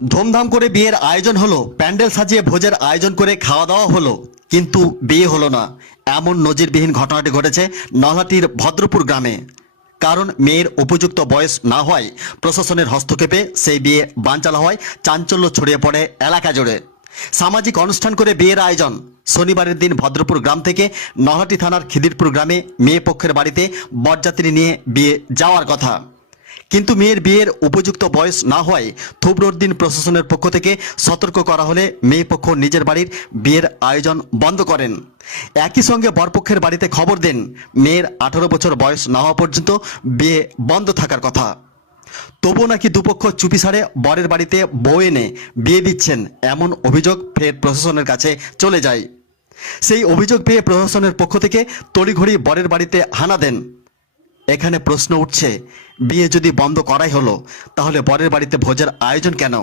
ধুমধাম করে বিয়ের আয়োজন হলো, প্যান্ডেল সাজিয়ে ভোজের আয়োজন করে খাওয়া দাওয়া হলো, কিন্তু বিয়ে হলো না। এমন নজিরবিহীন ঘটনাটি ঘটেছে নলহাটির ভদ্রপুর গ্রামে। কারণ মেয়ের উপযুক্ত বয়স না হওয়ায় প্রশাসনের হস্তক্ষেপে সেই বিয়ে বানচালা হয়, চাঞ্চল্য ছড়িয়ে পড়ে এলাকা জুড়ে। সামাজিক অনুষ্ঠান করে বিয়ের আয়োজন। শনিবারের দিন ভদ্রপুর গ্রাম থেকে নলহাটি থানার খিদিরপুর গ্রামে মেয়ে পক্ষের বাড়িতে বরযাত্রী নিয়ে বিয়ে যাওয়ার কথা। কিন্তু মেয়ের বিয়ের উপযুক্ত বয়স না হওয়ায় থুবড়োর দিন প্রশাসনের পক্ষ থেকে সতর্ক করা হলে মেয়ে পক্ষ নিজের বাড়ির বিয়ের আয়োজন বন্ধ করেন। একই সঙ্গে বরপক্ষের বাড়িতে খবর দেন, মেয়ের আঠারো বছর বয়স না হওয়া পর্যন্ত বিয়ে বন্ধ থাকার কথা। তবু নাকি দুপক্ষ চুপি সারে বরের বাড়িতে বউ এনে বিয়ে দিচ্ছেন এমন অভিযোগ ফের প্রশাসনের কাছে চলে যায়। সেই অভিযোগ পেয়ে প্রশাসনের পক্ষ থেকে তড়িঘড়ি বরের বাড়িতে হানা দেন। এখানে প্রশ্ন উঠছে, বিয়ে যদি বন্ধ করাই হলো, তাহলে বরের বাড়িতে ভোজের আয়োজন কেন?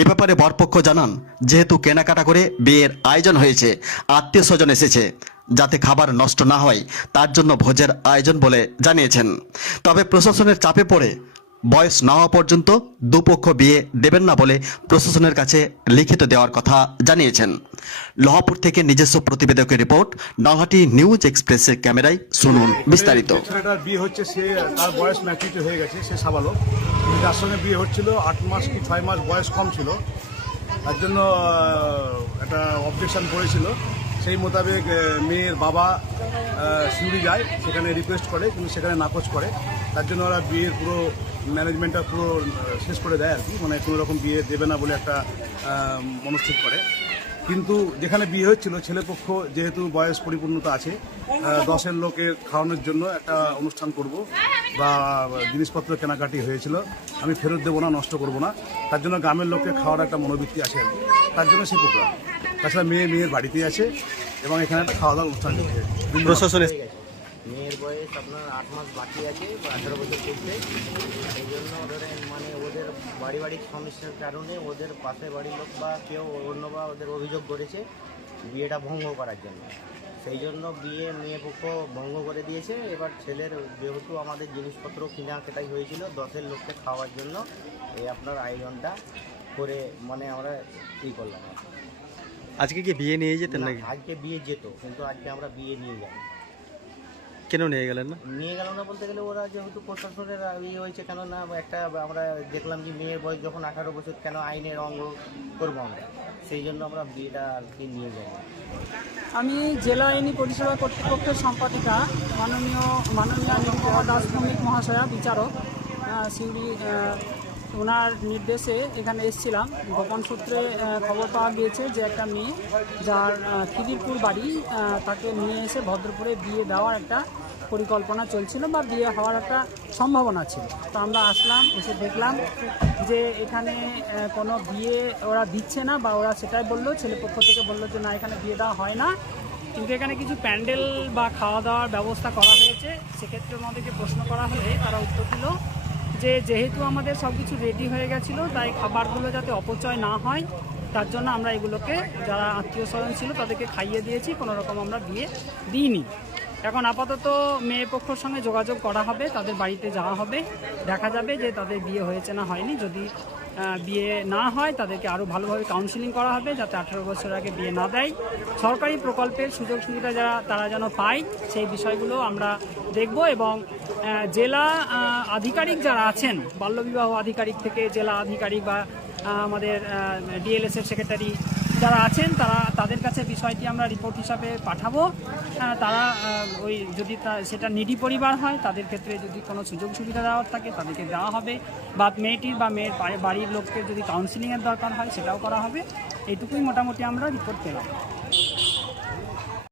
এ ব্যাপারে বরপক্ষ জানান, যেহেতু কেনাকাটা করে বিয়ের আয়োজন হয়েছে আত্মীয় স্বজন এসেছে, যাতে খাবার নষ্ট না হয়, তার জন্য ভোজের আয়োজন বলে জানিয়েছেন। তবে প্রশাসনের চাপে পড়ে বয়স না হওয়া পর্যন্ত দুপক্ষ বিয়ে দেবেন না বলে প্রশাসনের কাছে লিখিত দেওয়ার কথা জানিয়েছেন। লোহাপুর থেকে নিজস্ব প্রতিবেদকের রিপোর্ট, নলহাটি নিউজ এক্সপ্রেসের ক্যামেরায় শুনুন বিস্তারিত। বিয়ে হচ্ছে, সে তার বয়স ম্যাচুরিটি হয়ে গেছে, সে সাবালক। যার সঙ্গে বিয়ে হচ্ছিল, আট মাস কি ছয় মাস বয়স কম ছিল। তার জন্য একটা অবজেকশন করেছিল। সেই মোতাবেক মেয়ের বাবা সিউড়ি যায়, সেখানে রিকোয়েস্ট করে, কিন্তু সেখানে নাকচ করে। তার জন্য ওরা বিয়ের পুরো ম্যানেজমেন্টটা পুরো শেষ করে দেয় আর কি। মানে কোনো রকম বিয়ে দেবে না বলে একটা মনস্থির করে। কিন্তু যেখানে বিয়ে হচ্ছিল ছেলেপক্ষ যেহেতু বয়স পরিপূর্ণতা আছে দশের লোকের খাওয়ানোর জন্য একটা অনুষ্ঠান করব বা জিনিসপত্র কেনাকাটি হয়েছিল। আমি ফেরত দেবো না, নষ্ট করব না। তার জন্য গ্রামের লোককে খাওয়ার একটা মনোবৃত্তি আছে। আর কি। তার জন্য সে প্রোগ্রাম। তাছাড়া মেয়ে মেয়ের বাড়িতে আছে এবং এখানে একটা খাওয়া দাওয়ার অনুষ্ঠান চলছে। প্রশাসনের হয়ে গেছে। মেয়ের বয়স আপনার আট মাস বাকি আছে আঠারো বছর চলছে। এই জন্য ধরেন মানে ওদের বাড়ি বাড়ির সমস্যার কারণে ওদের পাশের বাড়ির লোক বা কেউ অন্য বা ওদের অভিযোগ করেছে বিয়েটা ভঙ্গ করার জন্য। সেই জন্য বিয়ে মেয়ে পক্ষ ভঙ্গ করে দিয়েছে। এবার ছেলের যেহেতু আমাদের জিনিসপত্র কিনা কেটাই হয়েছিল দশের লোককে খাওয়ার জন্য এই আপনার আয়োজনটা করে মানে আমরা ই করলাম। আজকে কি বিয়ে নিয়ে যেতেন নাকি? আজকে বিয়ে যেত কিন্তু আজকে আমরা বিয়ে নিয়ে যাই। কেন নিয়ে গেলেন না? নিয়ে গেল না বলতে গেলে ওরা যেহেতু প্রশাসনের ইয়ে হয়েছে কেন না একটা আমরা দেখলাম যে মেয়ের বয়স যখন আঠারো বছর কেন আইনের অঙ্গ করব আমরা? সেই জন্য আমরা বিয়েটা আর কি নিয়ে যাই আমি জেলা আইনি পরিষেবা কর্তৃপক্ষের সম্পাদিকা মাননীয় মাননীয় দাস ভৌমিক মহাশয়া বিচারক সিউড়ি ওনার নির্দেশে এখানে এসেছিলাম। গোপন সূত্রে খবর পাওয়া গিয়েছে যে একটা মেয়ে যার খিদিরপুর বাড়ি তাকে নিয়ে এসে ভদ্রপুরে বিয়ে দেওয়ার একটা পরিকল্পনা চলছিল বা বিয়ে হওয়ার একটা সম্ভাবনা ছিল। তো আমরা আসলাম, এসে দেখলাম যে এখানে কোনো বিয়ে ওরা দিচ্ছে না বা ওরা সেটাই বলল ছেলেপক্ষ থেকে বলল যে না, এখানে বিয়ে দেওয়া হয় না। কিন্তু এখানে কিছু প্যান্ডেল বা খাওয়া দাওয়ার ব্যবস্থা করা হয়েছে। সেক্ষেত্রে আমাদেরকে প্রশ্ন করা হলে তারা উত্তর দিল যে যেহেতু আমাদের সব কিছু রেডি হয়ে গেছিল, তাই খাবারগুলো যাতে অপচয় না হয়, তার জন্য আমরা এগুলোকে, যারা আত্মীয় স্বজন ছিল, তাদেরকে খাইয়ে দিয়েছি কোনো রকম আমরা বিয়ে দিইনি। এখন আপাতত মেয়ে পক্ষর সঙ্গে যোগাযোগ করা হবে, তাদের বাড়িতে যাওয়া হবে। দেখা যাবে যে তাদের বিয়ে হয়েছে না হয়নি, যদি বিয়ে না হয়, তাদেরকে আরও ভালোভাবে কাউন্সিলিং করা হবে যাতে আঠারো বছর আগে বিয়ে না দেয়। সরকারি প্রকল্পের সুযোগ সুবিধা যারা, তারা যেন পায়, সেই বিষয়গুলো আমরা দেখব এবং জেলা আধিকারিক যারা আছেন, বাল্যবিবাহ আধিকারিক থেকে জেলা আধিকারিক বা আমাদের ডিএলএসের সেক্রেটারি যারা আছেন, তারা তাদের কাছে বিষয়টি আমরা রিপোর্ট হিসাবে পাঠাবো। তারা ওই যদি সেটা নিডি পরিবার হয়, তাদের ক্ষেত্রে যদি কোনো সুযোগ সুবিধা দেওয়ার থাকে, তাদেরকে দেওয়া হবে। বা মেয়েটির বা মেয়ের বাড়ির লোককে যদি কাউন্সিলিংয়ের দরকার হয়, সেটাও করা হবে। এইটুকুই মোটামুটি আমরা রিপোর্ট পেলাম।